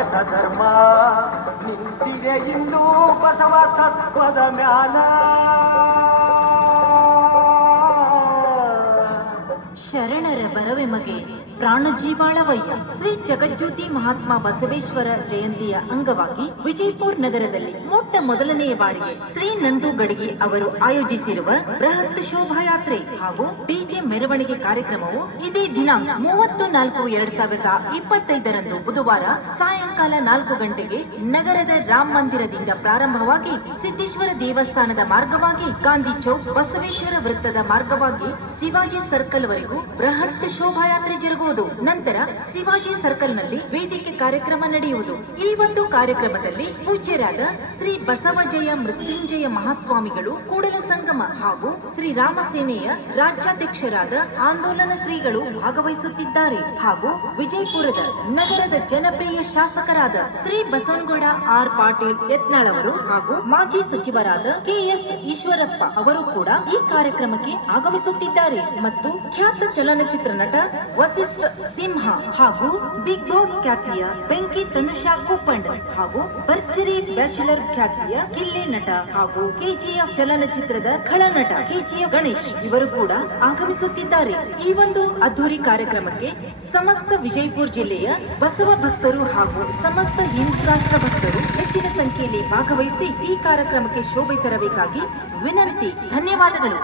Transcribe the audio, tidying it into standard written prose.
ಸತ್ಯದ ಧರ್ಮ ನಿಂತಿದೆ ಇಂದು ಬಸವ ತತ್ವದ ಮ್ಯಾಲ. ಶರಣರ ಬರವೆಮಗೆ ಪ್ರಾಣಜೀವಾಳವಯ್ಯ. ಶ್ರೀ ಜಗಜ್ಯೋತಿ ಮಹಾತ್ಮ ಬಸವೇಶ್ವರ ಜಯಂತಿಯ ಅಂಗವಾಗಿ ವಿಜಯಪುರ ನಗರದಲ್ಲಿ ಮೊಟ್ಟ ಮೊದಲನೆಯ ಬಾರಿಗೆ ಶ್ರೀ ನಂದು ಗಡಿಗೆ ಅವರು ಆಯೋಜಿಸಿರುವ ಬೃಹತ್ ಶೋಭಾಯಾತ್ರೆ ಹಾಗೂ ಡಿಜೆ ಮೆರವಣಿಗೆ ಕಾರ್ಯಕ್ರಮವು ಇದೇ ದಿನಾಂಕ 30/4/2025 ಬುಧವಾರ ಸಾಯಂಕಾಲ 4 ಗಂಟೆಗೆ ನಗರದ ರಾಮ ಮಂದಿರದಿಂದ ಪ್ರಾರಂಭವಾಗಿ ಸಿದ್ದೇಶ್ವರ ದೇವಸ್ಥಾನದ ಮಾರ್ಗವಾಗಿ ಗಾಂಧಿ ಚೌಕ್ ಬಸವೇಶ್ವರ ವೃತ್ತದ ಮಾರ್ಗವಾಗಿ ಶಿವಾಜಿ ಸರ್ಕಲ್ ವರೆಗೂ ಬೃಹತ್ ಶೋಭಾಯಾತ್ರೆ ಜರುಗುವುದು. ನಂತರ ಶಿವಾಜಿ ಸರ್ಕಲ್ ನಲ್ಲಿ ವೇದಿಕೆ ಕಾರ್ಯಕ್ರಮ ನಡೆಯುವುದು. ಈ ಒಂದು ಕಾರ್ಯಕ್ರಮದಲ್ಲಿ ಪೂಜ್ಯರಾದ ಶ್ರೀ ಬಸವಜಯ ಮೃತ್ಯುಂಜಯ ಮಹಾಸ್ವಾಮಿಗಳು ಕೂಡಲ ಸಂಗಮ ಹಾಗೂ ಶ್ರೀ ರಾಮ ಸೇನೆಯ ರಾಜ್ಯಾಧ್ಯಕ್ಷರಾದ ಆಂದೋಲನ ಶ್ರೀಗಳು ಭಾಗವಹಿಸುತ್ತಿದ್ದಾರೆ. ಹಾಗೂ ವಿಜಯಪುರದ ನಗರದ ಜನಪ್ರಿಯ ಶಾಸಕರಾದ ಶ್ರೀ ಬಸವನಗೌಡ ಆರ್ ಪಾಟೀಲ್ ಯತ್ನಾಳ್ ಅವರು ಹಾಗೂ ಮಾಜಿ ಸಚಿವರಾದ KS ಈಶ್ವರಪ್ಪ ಅವರು ಕೂಡ ಈ ಕಾರ್ಯಕ್ರಮಕ್ಕೆ ಆಗಮಿಸುತ್ತಿದ್ದಾರೆ. ಮತ್ತು ಖ್ಯಾತ ಚಲನಚಿತ್ರ ನಟ ವಸಿಷ್ಠ ಸಿಂಹ ಹಾಗೂ ಬಿಗ್ ಬಾಸ್ ಖ್ಯಾತಿಯ ಬೆಂಕಿ ತನುಷಾ ಕುಪ್ಪಂಡ್ ಹಾಗೂ ಭರ್ಜರಿ ಬ್ಯಾಚುಲರ್ ಖ್ಯಾತಿಯ ಕಿಲ್ಲೆ ನಟ ಹಾಗೂ KGF ಚಲನಚಿತ್ರದ ಖಳನಟ KGF ಗಣೇಶ್ ಇವರು ಕೂಡ ಆಗಮಿಸುತ್ತಿದ್ದಾರೆ. ಈ ಒಂದು ಅದ್ದೂರಿ ಕಾರ್ಯಕ್ರಮಕ್ಕೆ ಸಮಸ್ತ ವಿಜಯಪುರ ಜಿಲ್ಲೆಯ ಬಸವ ಭಕ್ತರು ಹಾಗೂ ಸಮಸ್ತ ಹಿಂದೂ ರಾಷ್ಟ್ರ ಭಕ್ತರು ಹೆಚ್ಚಿನ ಸಂಖ್ಯೆಯಲ್ಲಿ ಭಾಗವಹಿಸಿ ಈ ಕಾರ್ಯಕ್ರಮಕ್ಕೆ ಶೋಭೆ ತರಬೇಕಾಗಿ ವಿನಂತಿ. ಧನ್ಯವಾದಗಳು.